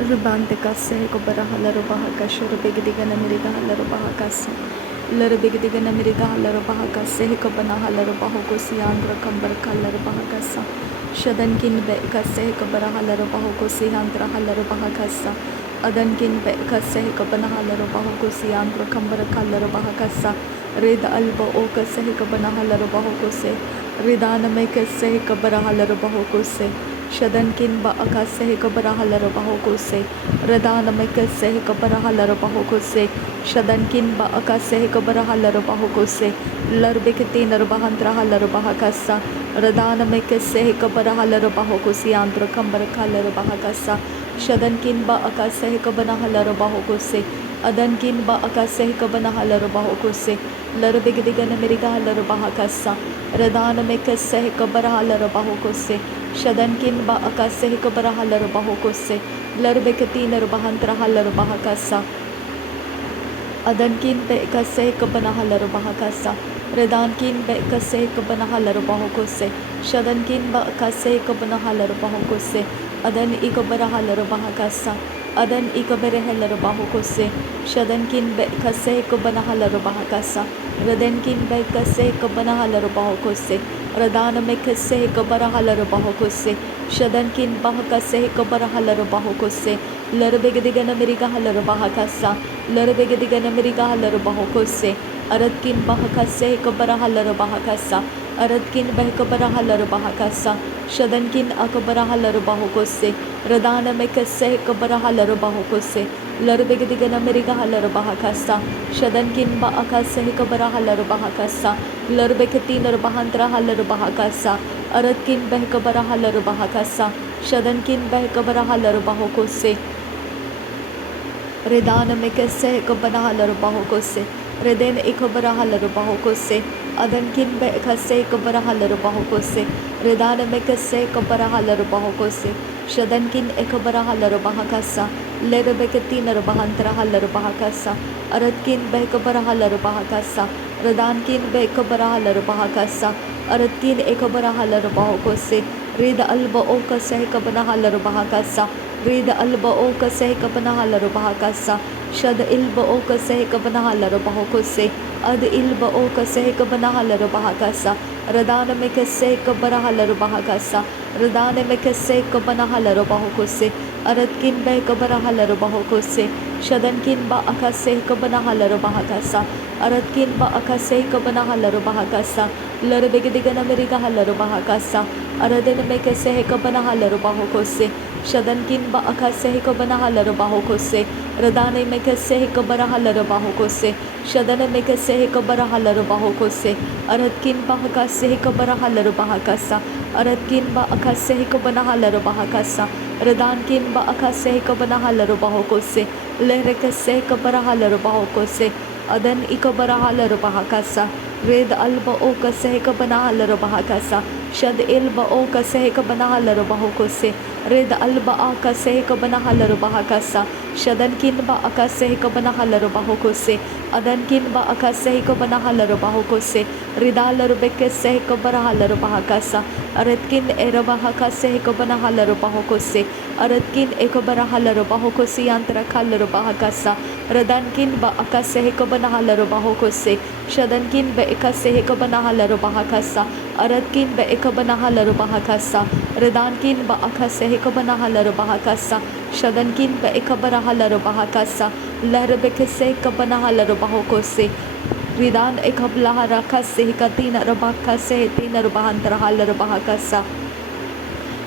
Rubantekase Kobarahala Rubahakasha Rubigidigana Mirigala Rubahakasa Larabigidigana Mirigala Rubahakase Hikabanahala Rubahokosi Andra Kambarakala Rubahakasa Shadankin Bekase Kabarahala Rubahokosi Andra Hala Rubahakasa Adankin Bekase Hikabanahala Rubahokosi Andra Kambarakala Rubahakasa Rida Alba Okase Hikabanahala Rubahokose Ridana Mekase Hikabarahala Rubahokose Shadankin ba akase hikabarahala rabahokose Radana mekase hikabarahala rabahokose Shadankin ba akase hikabarahala rabahokose Larbikati narbahantrahala rabahakasa Radana mekase hikabarahala rabahokosi Andra kambarakala rabahakasa Shadankin ba akase hikabanahala rabahokose Adankin ba akase hikabanahala rabahokose Larbigidigana mirigahala rabahakasa Radana mekase hikabarahala rabahokose Shadankin ba akase hikabarahala rabahokose Larbekati narbahantrahala rabahakasa Adankin be kase kabanahala rabahakasa Redankin be kase kabanahala rabahokose Shadankin ba kase kabanahala rabahokose Adan ikabarahala rabahakasa Adan ikaberehela rabahokose Shadankin be kase kabanahala rabahakasa Redankin be kase kabanahala rabahokose Radana me kase kabarahala rabahokose Shadankin bahakase kabarahala rabahokose Larbegadigana mirigahala rabahakasa Larbegadigana mirigahala rabahokose Aradkin bahakase kabarahala rabahakasa Aradkin bahakabarahala rabahakasa Shadankin akabarahala rabahokose Radana me kase kabarahala rabahokose Larbegadigana mirigahala rabahakasa Shadankin ba akase kabarahala rabahakasa Larbekati narbahantrahala rabahakasa Aradkin bahakabarahala rabahakasa Shadankin bahakabarahala rabahokose Redana mekase kabanahala rabahokose Reden ikabarahala rabahokose Adankin bekase kabarahala rabahokose Redana mekase kabarahala rabahokose Shadankin ekabarahala rabahakasa Lerebekati narbahantrahala rabahakasa Aradkin bekabarahala rabahakasa Radankin bekabarahala rabahakasa Aradkin ekabarahala rabahokose Rida alba okase kabanahala rabahakasa Rida alba okase kabanahala rabahakasa Shad ilba okase kabanahala rabahokose Ad ilba okase kabanahala rabahakasa Radana mekase kabarahala rabahakasa Radana mekase kabanahala rabahokose Aradkin be kabarahala rabahokose Shadankin ba akase kabanahala rabahakasa Aradkin ba akase kabanahala rabahakasa Larabigidigana mirigahala rabahakasa Aradana mekase kabanahala rabahokose Shadankin ba akase kabanahala rabahokose Radane mekase kabarahala rabahokose Shadana mekase kabarahala rabahokose Aradkin ba akase kabarahala rabahakasa Aradkin ba akase kabanahala rabahakasa Radankin ba akase kabanahala rabahokose Lerekase kabarahala rabahokose Adan ikabarahala rabahakasa Red alba okase kabanahala rabahakasa Shad ilba okase kabanahala rabahokose Red alba akase kabanahala rabahakasa Shadankin ba akase kabanahala rabahokose Adankin ba akase kabanahala rabahokose Ridala rubekase kabarahala rabahakasa Aradkin erabahakase kabanahala rabahokose Aradkin ekabarahala rabahokose Yantrakhala rabahakasa Radankin ba akase kabanahala rabahokose Shadankin ba ekase kabanahala rabahakasa Aradkin ba ekabanahala rabahakasa Radankin ba akase kabanahala rabahakasa Shadankin ba ekabarahala rabahakasa Lahrabekase kabanahala rabahokose Ridan ekablaha rakase hikatina rabakase tina rabahantrahala rabahakasa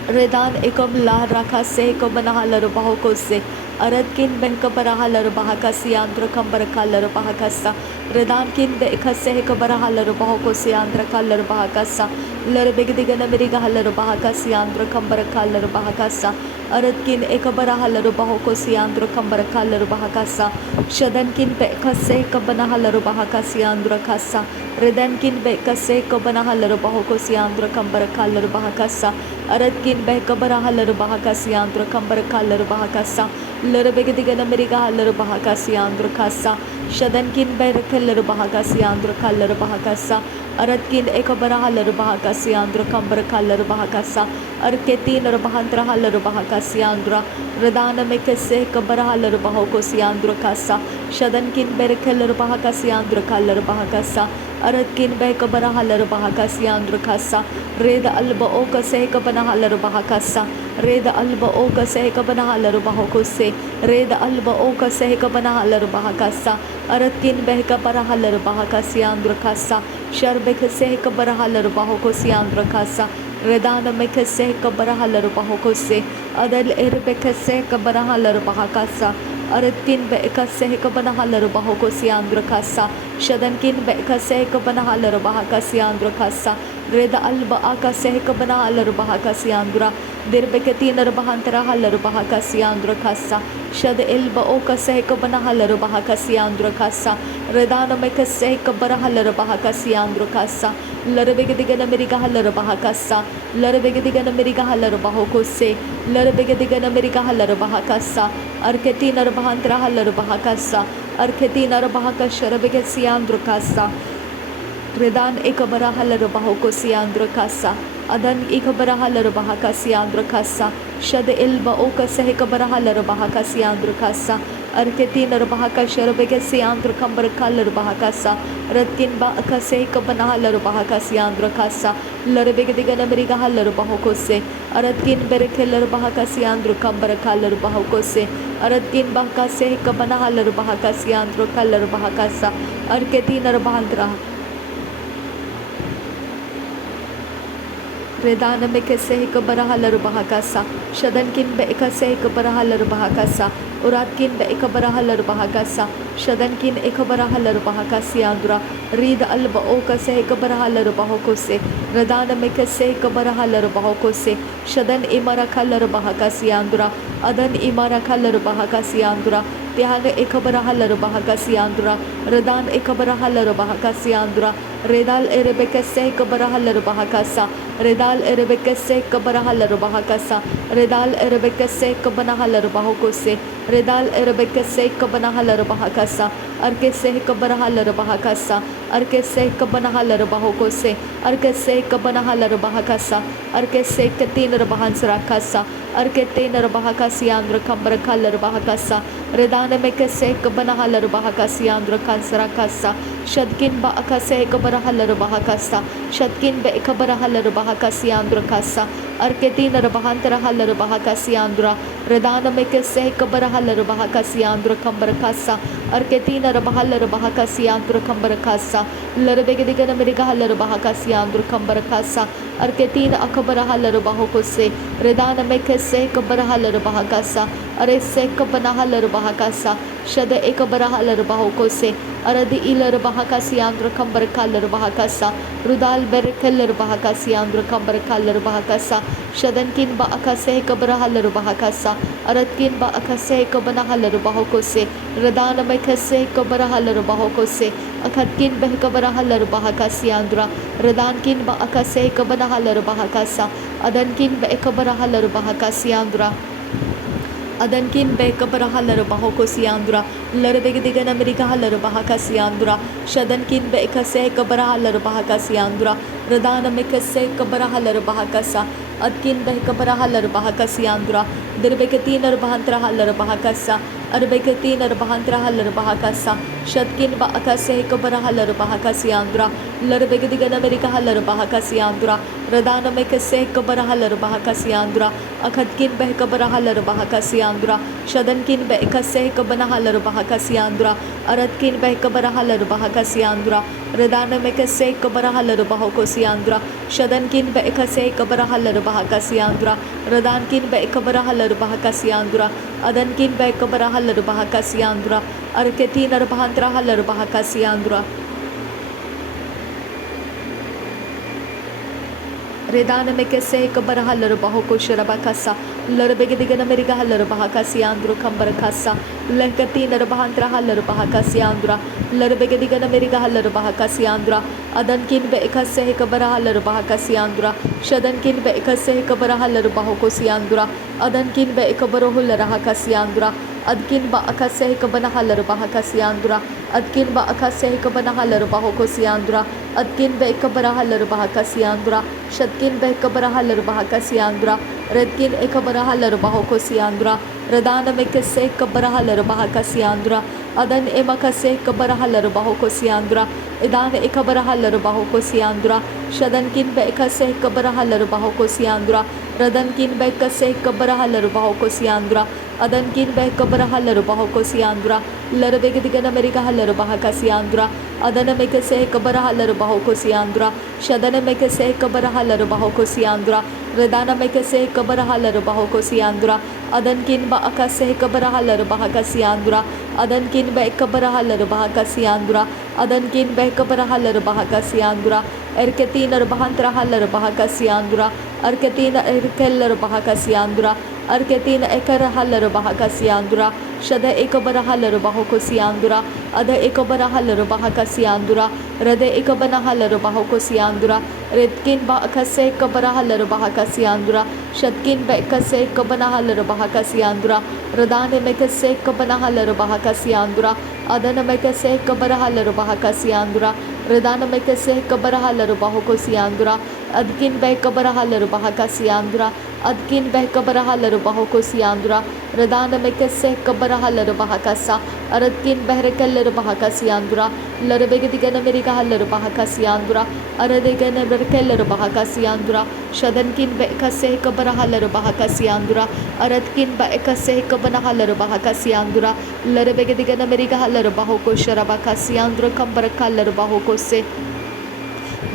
Redan ekablaha rakase kabanahala rabahokose Aradkin behkabarahala rabahakasi andra kambarakala rabahakasa Redankin bekase kabarahala rabahokose andra kala rabahakasa Larbegdigana mirigahala rabahakasi andra kambarakala rabahakasa Aradkin ekabarahala rabahokose andra kambarakala rabahakasa Shadankin bekase kabanahala rabahakasi andra kasa Redankin bekase kabanahala rabahokose andra kambarakala rabahakasa Aradkin bekabarahala rabahakasi andra kambarakala rabahakasa Larabegadigana mirigahala rabahakasi andra kasa Shadankin berakala rabahakasi andra kala rabahakasa Aratkin ekabarahala bahakasiandra kambarakala bahakasa Arketin rabahantrahala bahakasiandra Radana mekase kabarahala bahokosiandra kasa Shadankin berekala bahakasiandra kala bahakasa Aratkin bekabarahala bahakasiandra kasa Reda alba oka sekabanahala bahakasa Reda alba oka sekabanahala bahokose Reda alba oka sekabanahala bahakasa Aratkin bekabarahala bahakasiandra kasa Sharbek sekabarahala bahokosiandra kasa Redana mekase kabarahala bahokose Adal erbekase kabarahala bahakasa Aratkin bekase kabanahala bahokosiandra kasa Shadankin bekase kabanahala bahakasiandra kasa Reda alba aka sekabanahala bahakasiandra Dirbekatin bahantara halar bahakasiandra kasa Shad elba oka sekabanahala bahakasiandra kasa Redana mekase kabarahala bahakasiandra kasa Larabegadigan America halar bahakasa Larabegadigan America halar bahokose Larabegadigan America halar bahakasa Arketina bahantara halar bahakasa Arketina bahakasharabegasiandra kasa Redan ekabarahala bahokosiandra kasa Adan ekabarahala bahakasiandra kasa Shad elba oka sekabarahala bahakasiandra kasa Arketina bahakasharabegasiandra kambarakala bahakasa Ratkin ba akase kabanahala bahakasiandra kasa Larabegadigan America halar bahokose Aratkin berekelar bahakasiandra kambarakala bahokose Aratkin bahakase kabanahala bahakasiandra kalar bahakasa Arketina bahandra Redana mekase kabarahala bahakasa Shadankin be ekase kabarahala bahakasa Uratkin be ekabarahala bahakasa Shadankin ekabarahala bahakasiandra Rida alba oka se kabarahala bahokose Redana mekase kabarahala bahokose Shadan imarakala bahakasiandra Adan imarakala bahakasiandra Tihana ekabarahala bahakasiandra Redan ekabarahala bahakasiandra Redal erebekase kabarahala bahakasa Redal erebekase kabarahala bahakasa Redal erebekase kabanahala bahokose Redal erebekase kabanahala bahakasa Arkese kabarahala bahakasa Arkese kabanahala bahokose Arkese kabanahala bahakasa Arkese katina bahansara kasa Arketina bahakasiandra kambarakala bahakasa Redana mekase kabanahala bahakasiandra kansara kasa Shadkin ba akase kabarahala bahakasa Shadkin be kabarahala bahakasiandra kasa Arketina bahantara halar bahakasiandra Redana mekase kabarahala bahakasiandra kambarakasa Arketina bahalar bahakasiandra kambarakasa Larabegadigan America halar bahakasiandra kambarakasa Arketina akabarahala bahokose Redana mekase kabarahala bahakasa Arese kabanahala bahakasa Shada ekabarahala bahokose Aradi ilar bahakasiandra kambarakala bahakasa Rudal berkelar bahakasiandra kambarakala bahakasa Shadankin ba akase kabarahala bahakasa Aratkin ba akase kabanahala bahokose Radana mekase kabarahala bahokose Akatkin ba kabarahala bahakasiandra Radankin ba akase kabanahala bahakasa Adankin ba ekabarahala bahakasiandra Adankin be kabarahala bahokosiandra Larabegadigan America halar bahakasiandra Shadankin be ekase kabarahala bahakasiandra Radana mekase kabarahala bahakasa Adkin be kabarahala bahakasiandra Dirbekatina bahantra halar bahakasa Arbekatina bahantra halar bahakasa Shadkin ba akase kabarahala bahakasiandra Larabegadigan America halar bahakasiandra Radana mekase kabarahala bahakasiandra Akatkin be kabarahala bahakasiandra Shadankin be ekase kabanahala bahakasiandra Aratkin be kabarahala bahakasiandra Radana mekase kabarahala bahokosiandra Shadankin be ekase kabarahala bahakasiandra Radankin be kabarahala bahakasiandra Adankin be kabarahala bahakasiandra Arketina bahantra halar bahakasiandra Redana mekase kabarahala bahokoshirabakasa Larabegadigan America halar bahakasiandra kambarakasa Lekatina bahantra halar bahakasiandra Larabegadigan America halar bahakasiandra Adankin be ekase kabarahala bahakasiandra Shadankin be ekase kabarahala bahokosiandra Adankin be ekabarohula rahakasiandra Adkin ba akase kabanahala bahakasiandra adkin ba akase hikabanahalar bahoko siandra adkin be ikabarahalar bahaka siandra shatkin be ikabarahalar bahaka siandra redkin ikabarahalar bahoko siandra radana mekase ikabarahalar bahaka siandra adan emakase ikabarahalar bahoko siandra idan ikabarahalar bahoko siandra shadankin be ikase ikabarahalar bahoko siandra radankin be ikase ikabarahalar bahoko siandra adankin be ikabarahalar bahoko siandra larbegedigana meriga halar bahaka siandra adana mekase ikabarahalar bahoko siandra shadana mekase ikabarahalar bahoko siandra radana mekase ikabarahalar bahoko siandra adankin ba akase ikabarahalar bahaka siandra adankin be ikabarahalar bahaka siandra adankin be ikabarahalar bahaka siandra erketin arbahantra halar bahaka siandra arketin erkeller bahaka siandra arketin ekar halar bahaka siandra shada ikabarahalar bahoko siandra ada ikabarahalar bahaka siandra rade ikabanahalar bahoko siandra redkin ba akase ikabarahalar bahaka siandra shatkin ba akase ikabanahalar bahaka siandra radane mekase ikabanahalar bahaka siandra adana mekase ikabarahalar bahaka siandra radana mekase ikabarahalar bahoko siandra adkin ba ikabarahalar bahaka siandra adkin ba ikabarahalar bahoko siandra radana mekase ikabarahalar bahaka sa aradkin behrekeller bahaka siandra larbegedigana meriga haller bahaka siandra aradegana berkeller bahaka siandra shadankin ba ikase ikabarahalar bahaka siandra aradkin ba ikase ikabanahalar bahaka siandra larbegedigana meriga haller bahoko sharabaka siandra kambarakaller bahoko se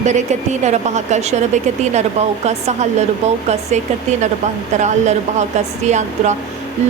berekati narabahaka sharabekati narabauka sahalar bauka sekati narabantara halar bahaka siandra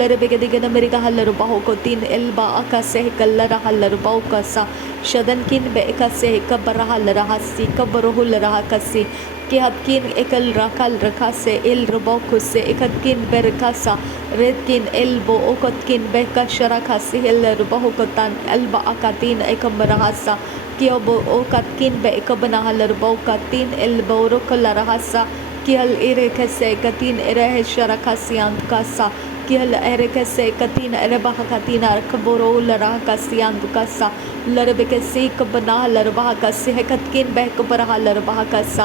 larbegedigana meriga halar bahoko tin elba akase kallar halar bauka sa shadankin be ikase kabarahalar hasi kabaruhul rahakasi कि हतकिन एकल रखल रखा से L रबोको से एकतकिन बेरकासा रेतकिन elbow ओकतकिन बेका शरखा से L रबोकतान Elba अकातिन एकम रहसा कि अब ओकतकिन बे एकबना हलर बोकतिन एल्बो रोकल रहसा कि हल इरेके से कतिन इरे शरखा सियांत कासा कि हल इरेके से कतिन इरेबा कतिन अरकबोरो लरा का सियांत कासा लरबे से कबना लरबा का से कतकिन बेक बरहा लरबा का सा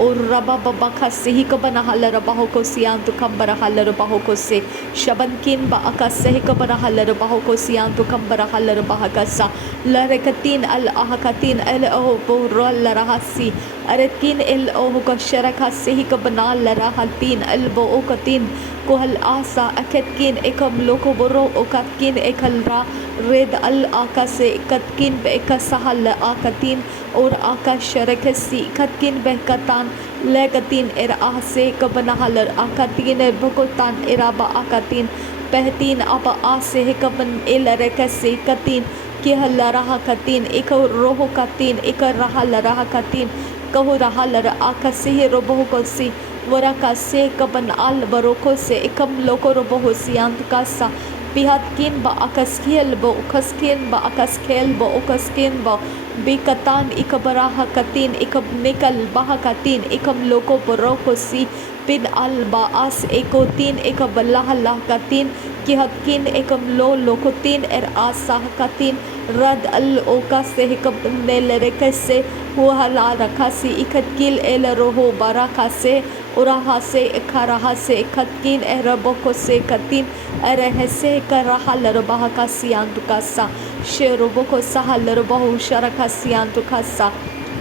और रबा बबा का से ही कबना लरबा को सियांत कबरहा लरबा को से शबनकिन बा का से कबरहा लरबा को सियांत कबरहा लरबा का सा लरकतिन अल अहकतिन अल ओ बोर लरहसी अरकिन एल ओ का शरका से ही कबना लरहतिन अल बो कतिन कोहल आसा अकतकिन एकम लोको बोरो ओकतकिन एकल रा रेद अल आका से कतकिन बेका सहल आकतिन और आका शरकसी कतकिन बेकतान लेकतिन एर आसे कबनहलर आकतिन भकोतान इराबा आकतिन पहतीन अब आसे कबन एल रकसे कतिन के हल रहा कतिन एक रोह कतिन एक रहा लरहा कतिन कहो रहा लर आका से रोबो को सी वरा का से कबन आल बरोको से एकम लोको रोबो हो सियांत का सा बिहातकिन बा अकस्कियल बो उकस्किन बा अकस्केल बो उकस्किन बो बिकतान इकबराह कतिन इकब निकल बाह कतिन इकम लोको बरोको सी पिन अल बा आस एको तीन एकब लाह लाह कतिन कि हतकिन एकम लो लोको तीन एर आसाह कतिन रद अल ओका से हिकब नेल रेकसे हुआ ला रखा सी इकतकिल एल रोहो बारा का से उराहा से इखराहा से इकतकिन एरबो को से कतिन एरह से करहा लरबाह का सियांत का सा शेरोबो को सहा लरबाह शरका सियांत का सा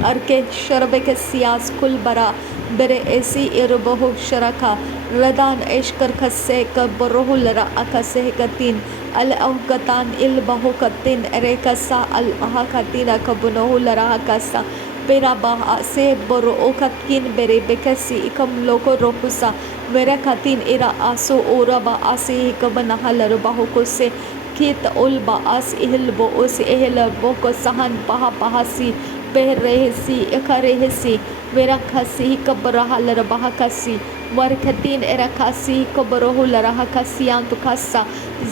अरके शरबे के सियास कुल बरा बेरे ऐसी इरबो शरका रदान एशकर खसे कबरोह लरा अकसे कतिन अल अवगतान इल बहु कतिन एरेकसा अल अहा कतिन कबनोह लरा कसा बेरा बाहा से बरो ओकतकिन बेरे बेकसी इकम लोको रोहुसा वेरा कतिन इरा आसो ओरा बा आसे कबनहा लरबाह को से कित उल बा आस इहल बो उस इहल बो को सहन बहा बहासी बह रहे सी इखरे सी वेरा खसी कबरहा लरबाह कसी वरखतीन एरा खसी कबरोह लरहा कसियांत कसा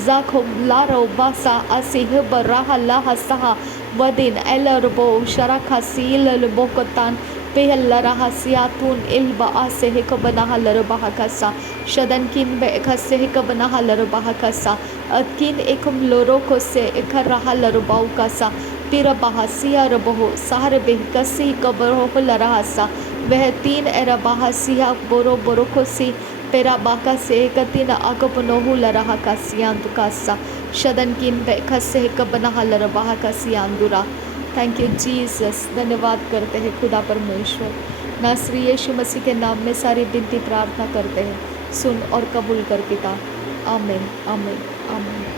जाखो लारो बासा आसे बरहा लाह सहा वदिन एलरबो शरका सील बोकतान पहल रहा सियातून इल्बा आसे हिक बनाहा लरबाह कसा शदनकिन बे खसे हिक बनाहा लरबाह कसा अतकिन एकम लोरो को से इखर रहा लरबाउ कसा पिर बहासिया रबहो सार बेहकसी कबरो लरहासा वह 3 एरा बहासिया बोरो बोरो खोसी पेरा बाका से कतिन अकपनोहु लरहा कासियांदु कासा शदन किन बेखसे कबनहा लरबाहा कासियांदुरा। थैंक यू जीसस, धन्यवाद करते हैं खुदा परमेश्वर। नासरी यीशु मसीह के नाम में सारी विनती प्रार्थना करते हैं, सुन और कबूल कर पिता। आमीन आमीन आमीन।